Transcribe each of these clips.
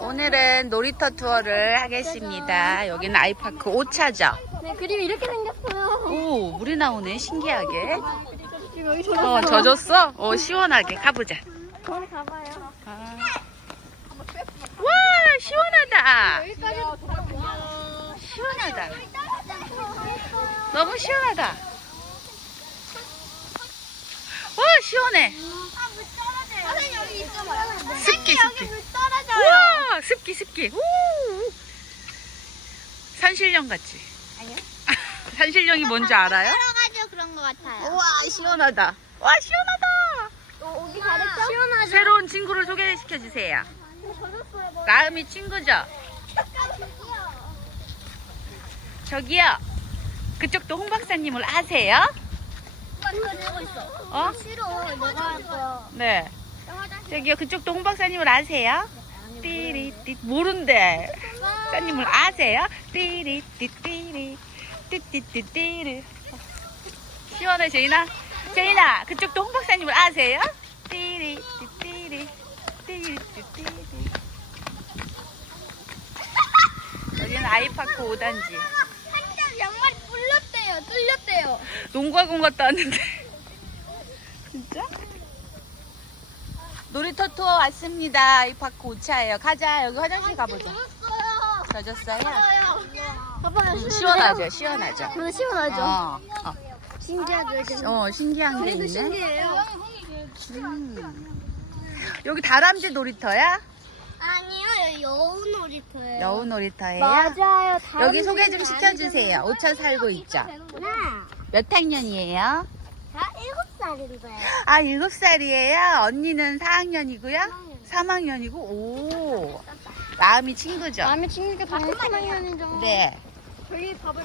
오늘은 놀이터 투어를 하겠습니다. 여기는 아이파크 5차죠. 네, 그림이 이렇게 생겼어요. 오, 물이 나오네. 신기하게. 어, 젖었어? 어, 시원하게 가보자. 가봐요. 아. 와, 시원하다. 시원하다. 너무 시원하다. 와, 시원해. 선생님 여기 있어봐요. 습기, 습기. 물 떨어져요. 우와, 습기, 습기. 우. 산신령 같지? 아니요. 산신령이 뭔지 알아요? 떨어가지고 그런 것 같아요. 우와, 시원하다. 와, 시원하다. 어, 오기 잘했죠? 시원하죠? 새로운 친구를 소개시켜 주세요. 나음이 친구죠? 저기요. 그쪽도 홍 박사님을 아세요? 들고 있어. 어? 싫어. 내가 할 거야. 네. 저기요. 그쪽도 홍 박사님을 아세요? 띠리띠 모른대. 박사님을 아세요? 띠리띠띠리 띠띠띠띠리 시원해 제인아. 제인아, 그쪽도 홍 박사님을 아세요? 띠리띠띠리 띠리띠띠리 여기는 아이파크 5단지. 한참 양말이 뚫렸대요. 뚫렸대요. 농구학원 갔다 왔는데. 진짜? 놀이터 투어 왔습니다. 아이파크 5차예요. 가자. 여기 화장실 가보자. 젖었어요? 봐봐요. 음, 시원하죠, 시원하죠. 그래 시원하죠. 어, 신기하죠. 어, 어, 신기한 게 그래도 있네. 신기해요. 음. 여기 다람쥐 놀이터야? 아니요, 여기 여우 놀이터예요. 여우 놀이터예요? 맞아요. 여기 소개 좀 시켜주세요. 5차 살고 있죠? 네. 몇 학년이에요? 살인데. 아, 7살이에요? 언니는 4학년이고요? 3학년 이고, 오. 마음이 친구죠? 남의 친구가 당연히 3학년이죠. 네. 저희 밥을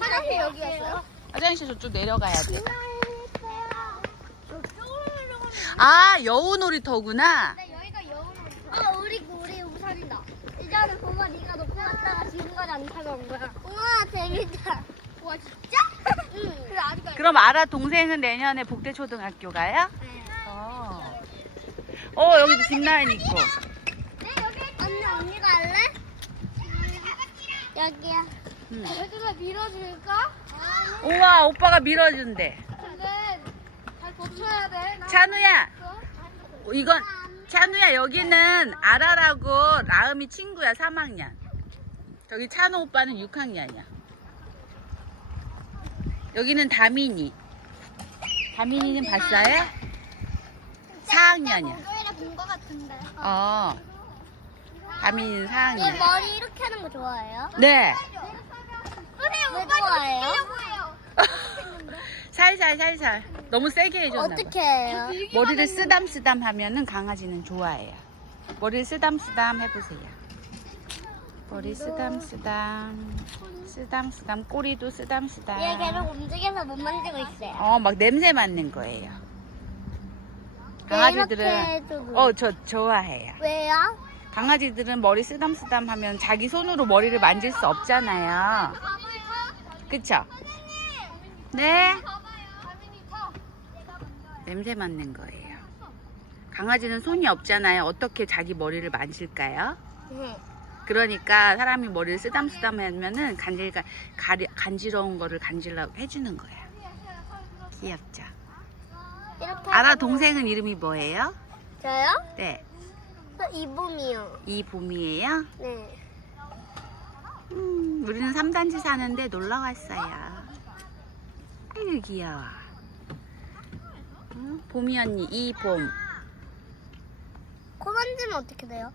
화장실 여기였어요. 화장실 저쪽 내려가야 돼. 아, 여우 놀이터구나. 네, 여기가 여우 놀이터. 아, 우리 우리 우산이다. 이제는 보면 네가 놓고 갔다가 지금까지 안 타고 온 거야. 우와, 재밌다. 우와, 진짜? 응. 그래. 그럼 아라 동생은 내년에 복대초등학교 가요? 네. 어. 어, 여기도 짚라인 있고. 네, 여기 언니, 언니가 할래? 여기야. 음. 얘들아 밀어줄까? 우와, 오빠가 밀어준대. 근데 잘 버텨야 돼. 나 찬우야. 이건, 찬우야, 여기는 아라라고 라음이 친구야, 3학년. 저기 찬우 오빠는 6학년이야. 여기는 다민이. 다민이는 봤어요? 4학년이야. 목요일에 본 거 같은데. 어. 다민이는 이 4학년. 머리 이렇게 하는 거 좋아해요? 네. 왜 좋아해요? 살살, 살살. 너무 세게 해줬나 봐. 어떻게 해요? 머리를 쓰담쓰담 하면은 강아지는 좋아해요. 머리를 쓰담쓰담 해보세요. 머리 쓰담쓰담, 쓰담쓰담, 꼬리도 쓰담쓰담. 얘 계속 움직여서 못 만지고 있어요. 어, 막 냄새 맡는 거예요. 강아지들은, 해도 어, 저 좋아해요. 왜요? 강아지들은 머리 쓰담쓰담 하면 자기 손으로 머리를 만질 수 없잖아요. 그쵸? 네? 냄새 맡는 거예요. 강아지는 손이 없잖아요. 어떻게 자기 머리를 만질까요? 네. 그러니까 사람이 머리를 쓰담쓰담 하면은 간질, 가리, 간지러운 거를 간질러 해주는 거야. 귀엽죠? 이렇게 아라 동생은 이름이 뭐예요? 저요? 네. 저 이봄이요. 이 봄이에요? 네. 음, 우리는 3단지 사는데 놀러 왔어요. 아유, 귀여워. 어, 봄이 언니, 이 봄. 코 만지면 어떻게 돼요?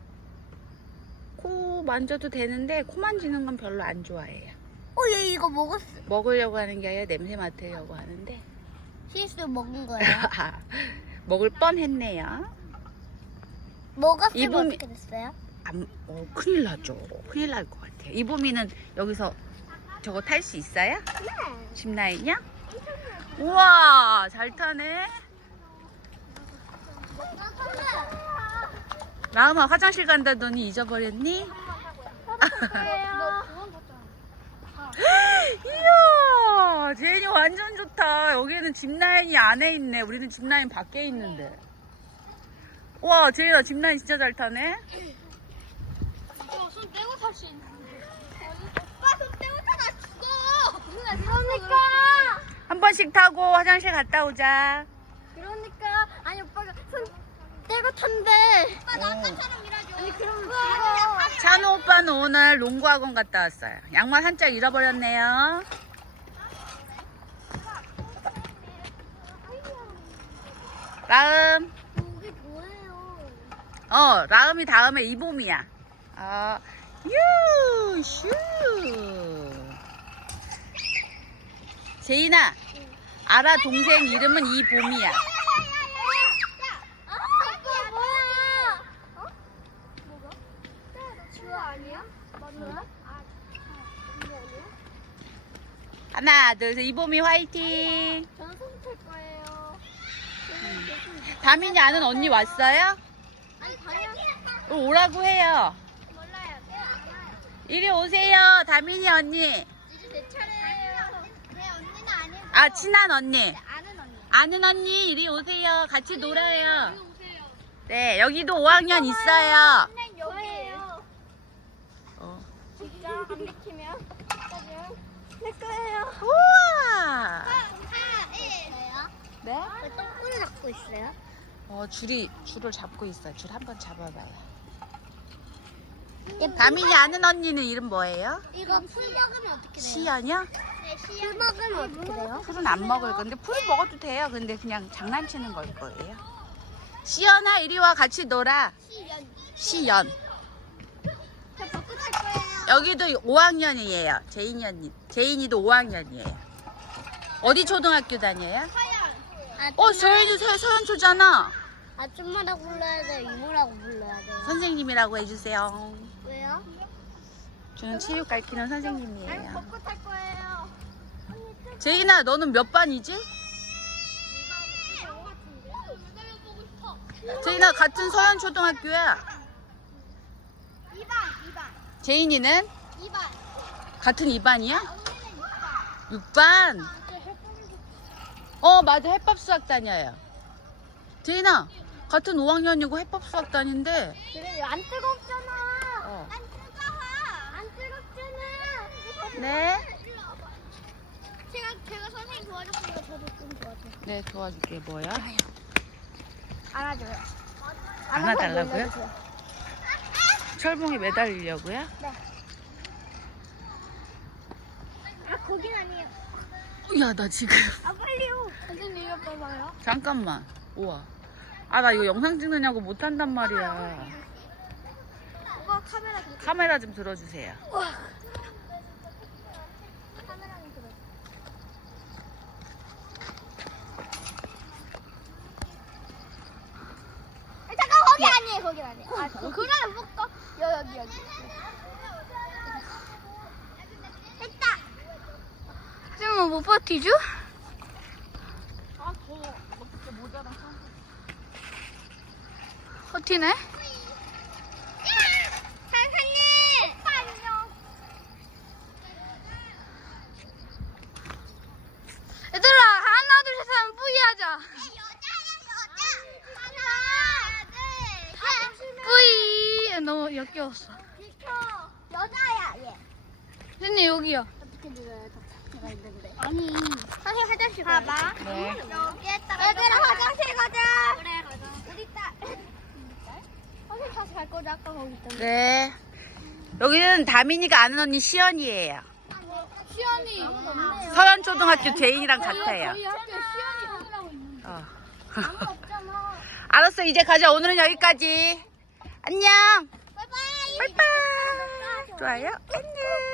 코 만져도 되는데 코 만지는 건 별로 안 좋아해요. 어, 얘 이거 먹었어. 먹으려고 하는 게 아니라 냄새 맡으려고 하는데 실수 먹은 거예요. 먹을 뻔했네요. 먹었으면 이봄이- 어떻게 됐어요? 안, 어, 큰일 나죠. 큰일 날 것 같아요. 이봄이는 여기서 저거 탈 수 있어요? 네. 짚라인이요? 우와, 잘 타네. 라음아 화장실 간다더니 잊어버렸니? 이야, 제인이 완전 좋다. 여기는 짚라인이 안에 있네. 우리는 짚라인 밖에 있는데. 와, 제인아 짚라인 진짜 잘 타네. 오빠 손 때부터 나 죽어. 그러니까. 한 번씩 타고 화장실 갔다 오자. 그러니까 아니 오빠가 손 떼고 탄대. 오빠 나 아까처럼 일하죠. 아니 그럼 죽어. 찬우 오빠는 오늘 농구 학원 갔다 왔어요. 양말 한 짝 잃어버렸네요. 라음. 이게 뭐예요? 어, 라음이 다음에 이봄이야. 어, 유, 슈. 제인아, 알아 동생 이름은 이봄이야. 아, 아빠 뭐야? 어? 뭐가? 주어 아니야? 맞나? 아, 이거 아니야? 하나, 둘, 셋, 이봄이 화이팅. 저는 손탈 거예요. 다민이 아는 언니 왔어요? 아니. 오라고 해요. 몰라요. 네, 알아요. 이리 오세요, 다민이 언니. 이제 내 차례예요. 네 언니는 아니고. 아, 친한 언니. 아는 언니. 아는 언니, 이리 오세요. 같이 놀아요. 네, 여기도 5학년 있어요. 맨날 여기예요. 어. 진짜 안. 내 거예요. 우와. 네? 왜 똥꼬를 잡고 있어요? 어, 줄이, 줄을 잡고 있어. 줄 한번 잡아봐요. 다민이 아는 언니는 이름 뭐예요? 이거 풀 먹으면 어떻게 돼요? 시연이요? 네, 풀 먹으면 어떻게 돼요? 풀은 안 먹을 건데, 풀 먹어도 돼요. 근데 그냥 장난치는 걸 거예요. 시연아, 이리 와. 같이 놀아. 시연. 시연. 저 벚꽃 할 거예요. 여기도 5학년이에요. 제인이 언니. 제인이도 5학년이에요. 어디 초등학교 다녀요? 서연. 어, 제인이 서- 서연초잖아. 아줌마라고 불러야 돼요? 이모라고 불러야 돼요? 선생님이라고 해주세요. 왜요? 저는 체육 가르치는 선생님이에요. 할 거예요. 제인아, 너는 몇 반이지? 제인아, 같은 서연초등학교야. 2반, 2반, 제인이는 2반. 같은 2반이야? 언니는 6반. 6반. 어, 맞아. 해법 수학 다녀요. 제인아, 같은 5학년이고 해법 수학 다닌데. 그래, 안 뜨겁잖아. 어. 안 뜨거워. 안 뜨겁잖아. 네. 제가, 제가 선생님 도와줬으니까 저도 좀 도와줘요. 네, 도와줄게. 뭐야? 안아줘요. 안아달라고요? 철봉에 매달리려고요? 아, 거긴 아니에요. 야, 나 지금. 아, 빨리요. 선생님 이거 봐봐요. 잠깐만. 우와. 아, 나 이거 영상 찍느냐고 못한단 말이야. 이거 카메라 좀 카메라 좀 들어주세요. 카메라 좀 들어. 잠깐 거기 아니에요 거기 아니에요. 아 그래 못 가. 여 여기 여기. 됐다. 지금 못 버티죠? 아, 더워. 너 진짜 모자랑 상 버티네. 선생님. 안녕. 얘들아 하나 둘 셋 하면 뿌이 하자. 여자야 여자. 하나 둘 셋. 뿌이. 너무 역겨웠어. 선생님 여기요. 어떻게 들어요? 제가 있는데. 아니. 선생님 화장실 가봐. 네. 여기에다가. 얘들아 화장실 가자. 그래 가자. 우리 딸. 선생님 다시 갈 거죠? 아까 거기 있던데. 네. 여기는 다민이가 아는 언니 시연이에요. 시연이. 서연초등학교 제인이랑 같아요. 저희 학교에 시연이 하느라고 있는데. 어. 없잖아. 알았어, 이제 가자. 오늘은 여기까지. 안녕. 바이바이. 바이바이. 좋아요. 안녕.